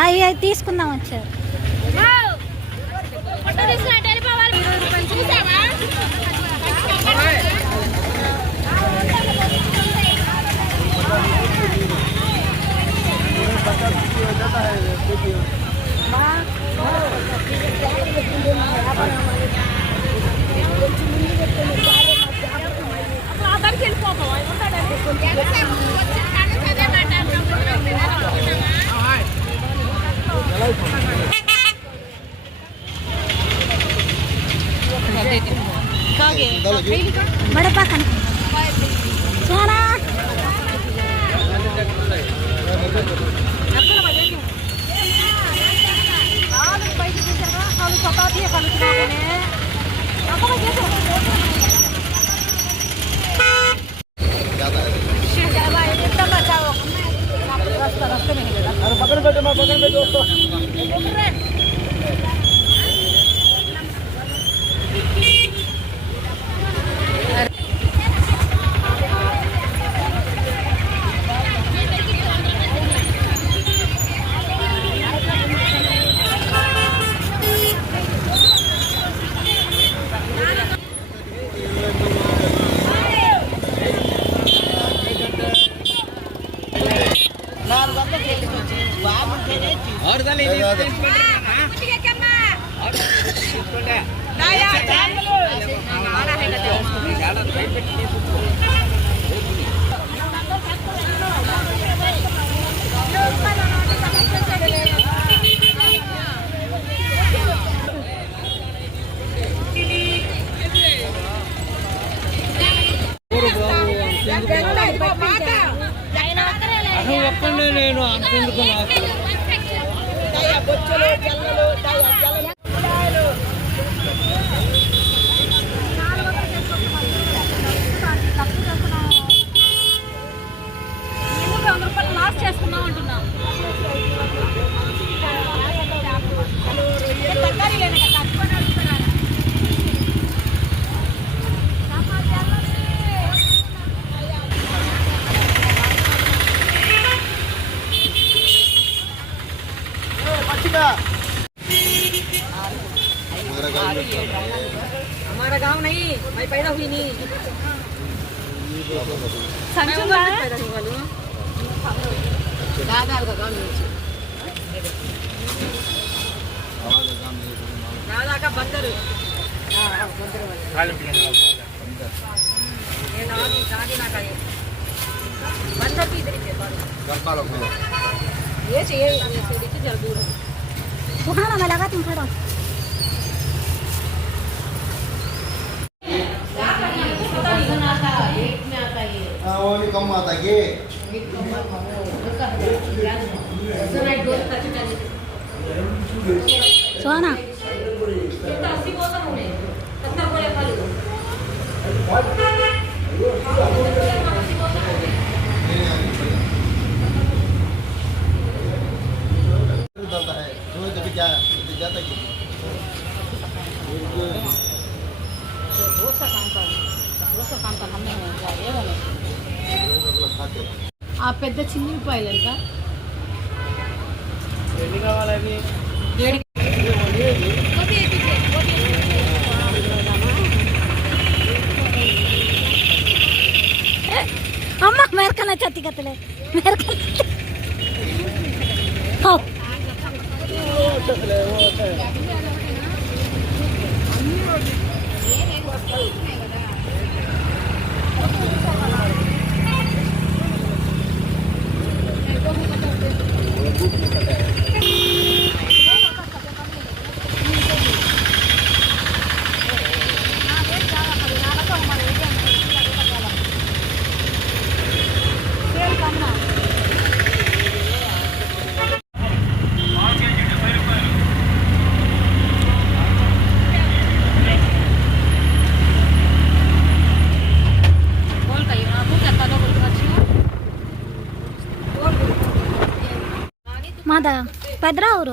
అవి తీసుకుందాం వచ్చారు. बड़ा पाकन सोना నేను అంతెందుకు లాస్ చేసుకున్నాం అంటున్నా. हमारा गांव नहीं, मैं पैदा हुई नहीं। दादा का गांव दादा का बंदर बंदर भी इधर ये चाहिए जल दूर सुहाना मैं लगा तुम खड़ा वो भी कम आता है सुहाना है रोज क्या जाता है ఆ పెద్ద చిన్నిపాయలు ఎంత అమ్మ మేరకన చత్తి కత్తలే మేరకన मादा पदरा और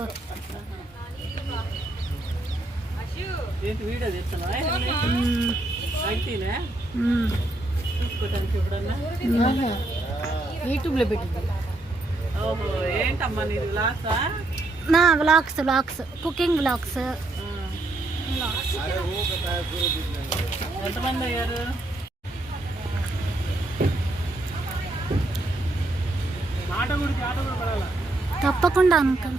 యూట్యూబ్లో పెట్టింది ఓహో ఏంటమ్మా నీది లాసా నా వ్లాగ్స్ కుకింగ్ వ్లాగ్స్. अरे वो बताया पूरे दिन में ఎంతమంది అయ్యారు ఆట కూడా పడాలా తప్పకుండా అంకుల్.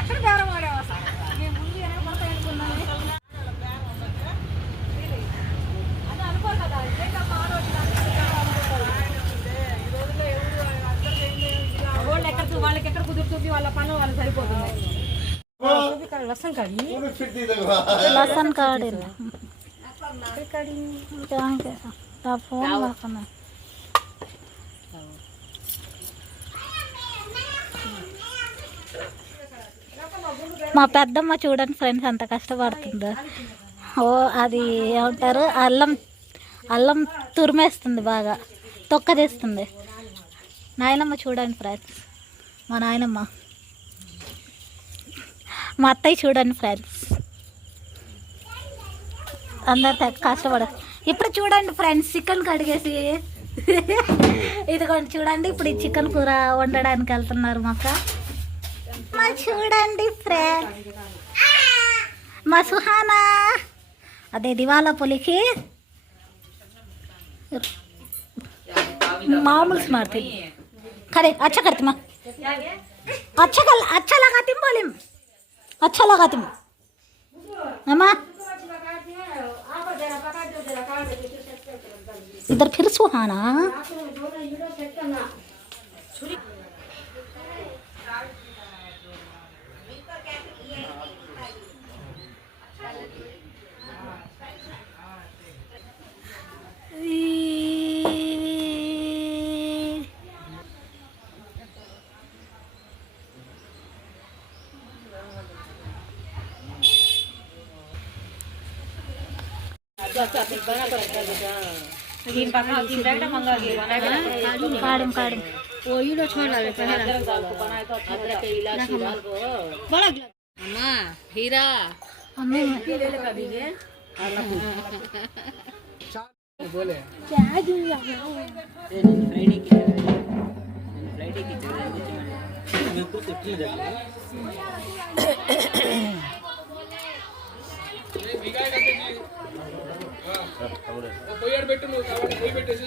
ఎక్కడ బేరం వాడావు అసలు? మేము ముందు వెనక పడతాయి అనుకున్నాను. అది అనుకోరు కదా, ఏంటమ్మా వాళ్ళకి ఎక్కడ కుదురుతుంది, వాళ్ళ పనులు వాళ్ళకి సరిపోతుంది. లసన్ కాడి पूरे फिट दी लगवा లసన్ కార్డ్ ఫోన్ వాడుతున్నా. మా పెద్దమ్మ చూడండి ఫ్రెండ్స్ ఎంత కష్టపడుతుందో. ఓ అది ఏమంటారు, అల్లం తురిమేస్తుంది, బాగా తొక్క తీస్తుంది. నాయనమ్మ చూడండి ఫ్రెండ్స్, మా నాయనమ్మ. మా అత్తయ్య చూడండి ఫ్రెండ్స్, అందరు కష్టపడ. ఇప్పుడు చూడండి ఫ్రెండ్స్, చికెన్ కడిగేసి ఇదిగోండి చూడండి, ఇప్పుడు ఈ చికెన్ కూర వండడానికి వెళ్తున్నారు మాకు. మా చూడండి ఫ్రెండ్స్, మా సుహానా అదే దివాలా పొలికి मामूल मारती खरे अच्छा करती माँ अच्छा लगाती बोली अच्छा लगाती अम्मा इधर फिर सुहाना काड़म काड़म वो यूलो छोड़ ला पहला बड़ा अम्मा हीरा अम्मा ले ले कभी ने बोले क्या जुलिया फ्राइडे की मैं कुछ इतनी दे పోయాడు పెట్టు నువ్వు కాబట్టి పోయి పెట్టేసి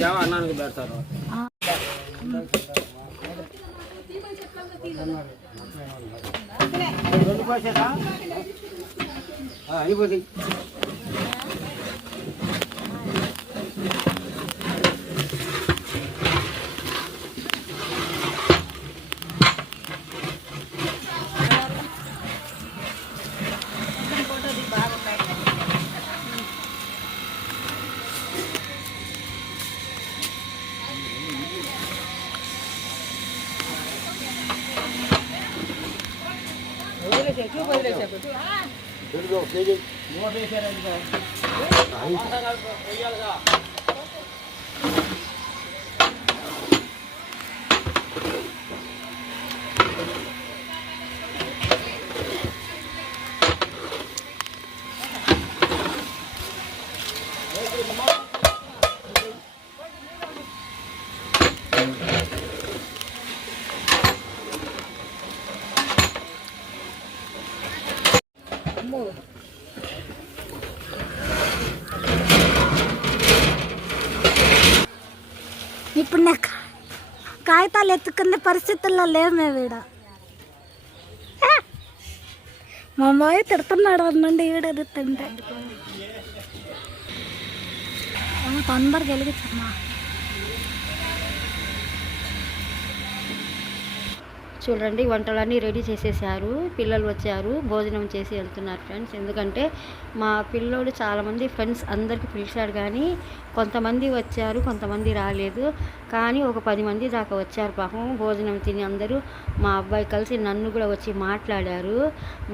జావ అన్నానికి పెడతారు అయిపోతుంది తెలుగు కేజీ ఇప్పుడు నాకు కాగితాలు ఎత్తుకునే పరిస్థితుల్లో లేవు మేము ఈడ. మా అమ్మాయి తిడుతున్నాడు అన్నండి ఈడ ఎదుగుతుంటే తొందరగా వెలిగించమ్మా. చూడండి వంటలన్నీ రెడీ చేసేసారు, పిల్లలు వచ్చారు, భోజనం చేసి వెళ్తున్నారు ఫ్రెండ్స్. ఎందుకంటే మా పిల్లోడు చాలామంది ఫ్రెండ్స్ అందరికి పిలిచాడు, కానీ కొంతమంది వచ్చారు కొంతమంది రాలేదు. కానీ ఒక 10 మంది దాకా వచ్చారు పాపం. భోజనం తిని అందరూ మా అబ్బాయి కలిసి నన్ను కూడా వచ్చి మాట్లాడారు.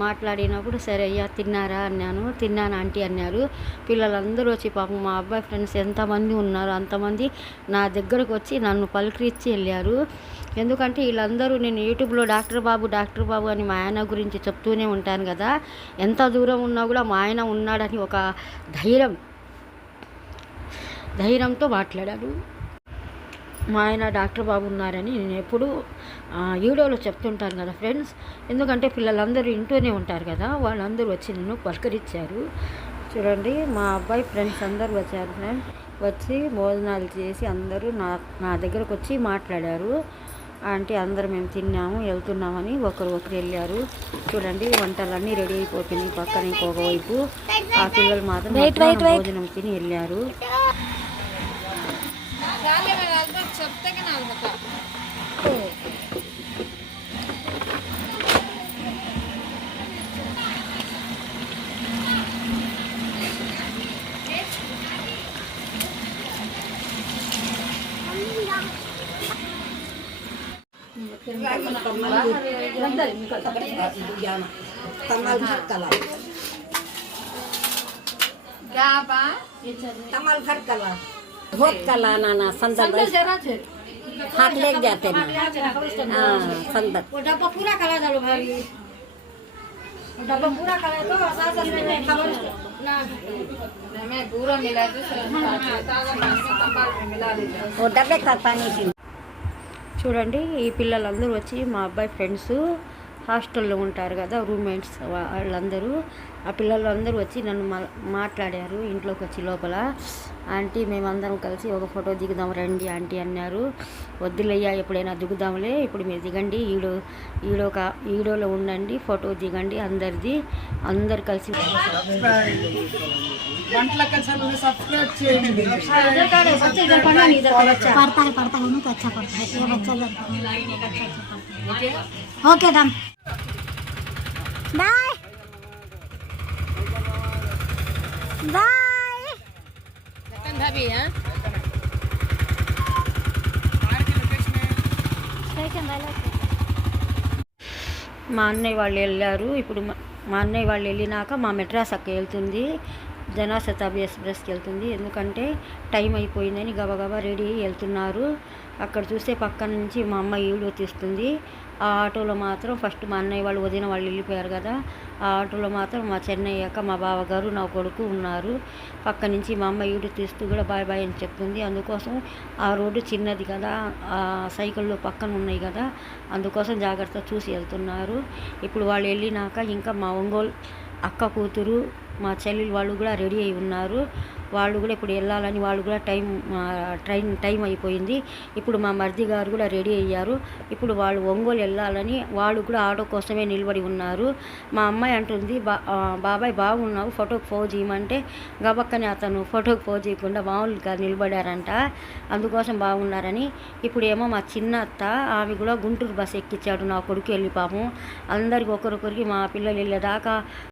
మాట్లాడినప్పుడు సరే అయ్యా తిన్నారా అన్నాను. తిన్నాను ఆంటీ అన్నారు. పిల్లలందరూ వచ్చి పాపం మా అబ్బాయి ఫ్రెండ్స్ ఎంతమంది ఉన్నారు అంతమంది నా దగ్గరకు వచ్చి నన్ను పలకరించి వెళ్ళారు. ఎందుకంటే వీళ్ళందరూ నేను యూట్యూబ్లో డాక్టర్ బాబు అని మా ఆయన గురించి చెప్తూనే ఉంటాను కదా. ఎంత దూరం ఉన్నా కూడా మా ఆయన ఉన్నాడని ఒక ధైర్యంతో మాట్లాడాడు. మా ఆయన డాక్టర్ బాబు ఉన్నారని నేను ఎప్పుడూ వీడియోలో చెప్తుంటాను కదా ఫ్రెండ్స్. ఎందుకంటే పిల్లలందరూ ఇంటూనే ఉంటారు కదా, వాళ్ళందరూ వచ్చి నన్ను పలకరించారు. చూడండి మా అబ్బాయి ఫ్రెండ్స్ అందరూ వచ్చారు ఫ్రెండ్స్. వచ్చి భోజనాలు చేసి అందరూ నా దగ్గరకు వచ్చి మాట్లాడారు. అంటే అందరం మేము తిన్నాము వెళ్తున్నామని ఒకరు వెళ్ళారు. చూడండి వంటలన్నీ రెడీ అయిపోతున్నాయి. పక్కన ఇంకొక వైపు ఆ పిల్లలు మాత్రం భోజనం తిని వెళ్ళారు. कमल भर कला बहुत कला नाना संदर हाथ ले जाते ना हाँ संदर वो डब्बा पूरा कला डालो भाभी डब्बा पूरा कला तो साथ में खबर ना मैं पूरा मिला दो मिला दीजिए वो डब्बे का पानी पी. చూడండి ఈ పిల్లలందరూ వచ్చి మా అబ్బాయి ఫ్రెండ్స్ హాస్టల్లో ఉంటారు కదా రూమ్మేట్స్ వాళ్ళందరూ, ఆ పిల్లలందరూ వచ్చి నన్ను మాట్లాడారు. ఇంట్లోకి వచ్చి లోపల ఆంటీ మేమందరం కలిసి ఒక ఫోటో దిగుదాం రండి ఆంటీ అన్నారు. వద్దులయ్యా ఎప్పుడైనా దిగుదాంలే, ఇప్పుడు మీరు దిగండి ఈడోలో ఉండండి, ఫోటో దిగండి అందరిది, అందరు కలిసి ఓకే డన్ బాయ్ బాయ్. మా అన్నయ్య వాళ్ళు వెళ్ళారు. ఇప్పుడు మా అన్నయ్య వాళ్ళు వెళ్ళినాక మా మెడ్రాస్ అక్క వెళ్తుంది, జనశతాబ్ది ఎక్స్ప్రెస్కి వెళ్తుంది. ఎందుకంటే టైం అయిపోయిందని గబగబా రెడీ అయ్యి వెళ్తున్నారు. అక్కడ చూస్తే పక్కన నుంచి మా అమ్మ వీడియో తీస్తుంది. ఆ ఆటోలో మాత్రం ఫస్ట్ మా అన్నయ్య వాళ్ళు వదిన వాళ్ళు వెళ్ళిపోయారు కదా, ఆ ఆటోలో మాత్రం మా చెన్నయ్య అక్క మా బావగారు నా కొడుకు ఉన్నారు. పక్క నుంచి మా అమ్మ వీడియో తీస్తూ కూడా బాయ్ బాయ్ అని చెప్తుంది. అందుకోసం ఆ రోడ్డు చిన్నది కదా, ఆ సైకిళ్ళు పక్కన ఉన్నాయి కదా, అందుకోసం జాగ్రత్త చూసి వెళ్తున్నారు. ఇప్పుడు వాళ్ళు వెళ్ళినాక ఇంకా మా ఒంగోలు అక్క కూతురు మా చెల్లెలు వాళ్ళు కూడా రెడీ అయి ఉన్నారు. వాళ్ళు కూడా ఇప్పుడు వెళ్ళాలని వాళ్ళు కూడా టైం అయిపోయింది. ఇప్పుడు మా మర్ది గారు కూడా రెడీ అయ్యారు. ఇప్పుడు వాళ్ళు ఒంగోలు వెళ్ళాలని వాళ్ళు కూడా ఆటో కోసమే నిలబడి ఉన్నారు. మా అమ్మాయి అంటుంది బాబాయ్ బాగున్నావు ఫోటోకి పోజ్ చేయమంటే గబక్కని అతను ఫోటోకి పోజ్ చేయకుండా మామూలుగా నిలబడారంట, అందుకోసం బాగున్నారని. ఇప్పుడు ఏమో మా చిన్న అత్త ఆమె కూడా గుంటూరు బస్సు ఎక్కించాడు నా కొడుకు వెళ్ళి పాపం. అందరికి ఒకరొకరికి మా పిల్లలు వెళ్ళేదాకా